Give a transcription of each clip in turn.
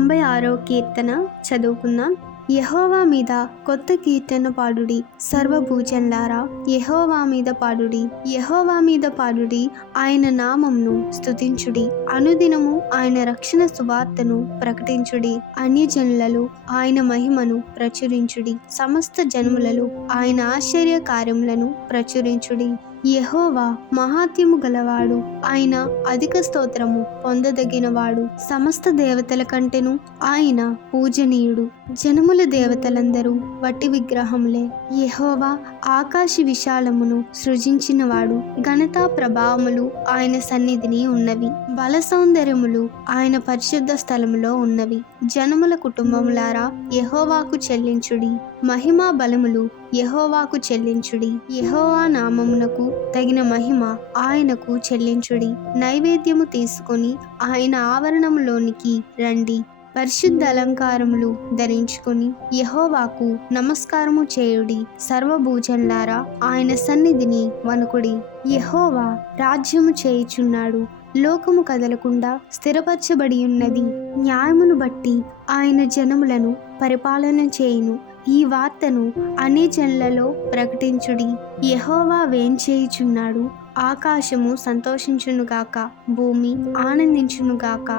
96వ కీర్తన చదువుకుందాం. యెహోవా మీద కొత్త కీర్తన పాడుడి, సర్వభూజనులారా యెహోవా మీద పాడుడి. యెహోవా మీద పాడుడి, ఆయన నామమును స్తుతించుడి. అనుదినము ఆయన రక్షణ సువార్తను ప్రకటించుడి. అన్యజనులలో ఆయన మహిమను ప్రచురించుడి. సమస్త జనములలో ఆయన ఆశ్చర్య కార్యములను ప్రచురించుడి. యెహోవా మహాత్యము గలవాడు, ఆయన అధిక స్తోత్రము పొందదగినవాడు. సమస్త దేవతల కంటెను ఆయన పూజనీయుడు. జనముల దేవతలందరూ వట్టి విగ్రహములే. యెహోవా ఆకాశ విశాలమును సృజించినవాడు. ఘనతా ప్రభావములు ఆయన సన్నిధిని ఉన్నవి. బల సౌందర్యములు ఆయన పరిశుద్ధ స్థలములో ఉన్నవి. జనముల కుటుంబములారా యెహోవాకు చెల్లించుడి. మహిమా బలములు యెహోవాకు చెల్లించుడి. యెహోవా నామమునకు తగిన మహిమ ఆయనకు చెల్లించుడి. నైవేద్యము తీసుకొని ఆయన ఆవరణములోనికి రండి. పరిశుద్ధ అలంకారములు ధరించుకొని యెహోవాకు నమస్కారము చేయుడి. సర్వభూజనులారా ఆయన సన్నిధిని వణుకుడి. యెహోవా రాజ్యము చేయుచున్నాడు, లోకము కదలకుండా స్థిరపరచబడి ఉన్నది. న్యాయమును బట్టి ఆయన జనములను పరిపాలన చేయును. ఈ వార్తను అన్యజనులలో ప్రకటించుడి. యెహోవా వేంచేయుచున్నాడు, ఆకాశము సంతోషించునుగాక, భూమి ఆనందించునుగాక.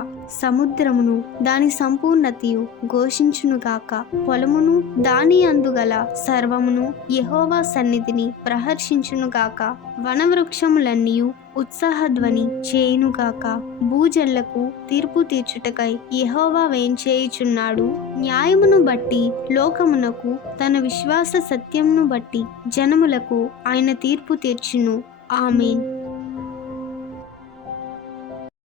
సముద్రమును దాని సంపూర్ణతయు ఘోషించునుగాక. పొలమును దాని అందుగల సర్వమును యెహోవా సన్నిధిని ప్రహర్షించునుగాక. వనవృక్షములన్నీయు ఉత్సాహధ్వని చేయునుగాక. భూజనులకు తీర్పు తీర్చుటకై యెహోవా వేంచేయుచున్నాడు. న్యాయమును బట్టి లోకమునకు, తన విశ్వాస సత్యమును బట్టి జనములకు ఆయన తీర్పు తీర్చును. ఆమేన్.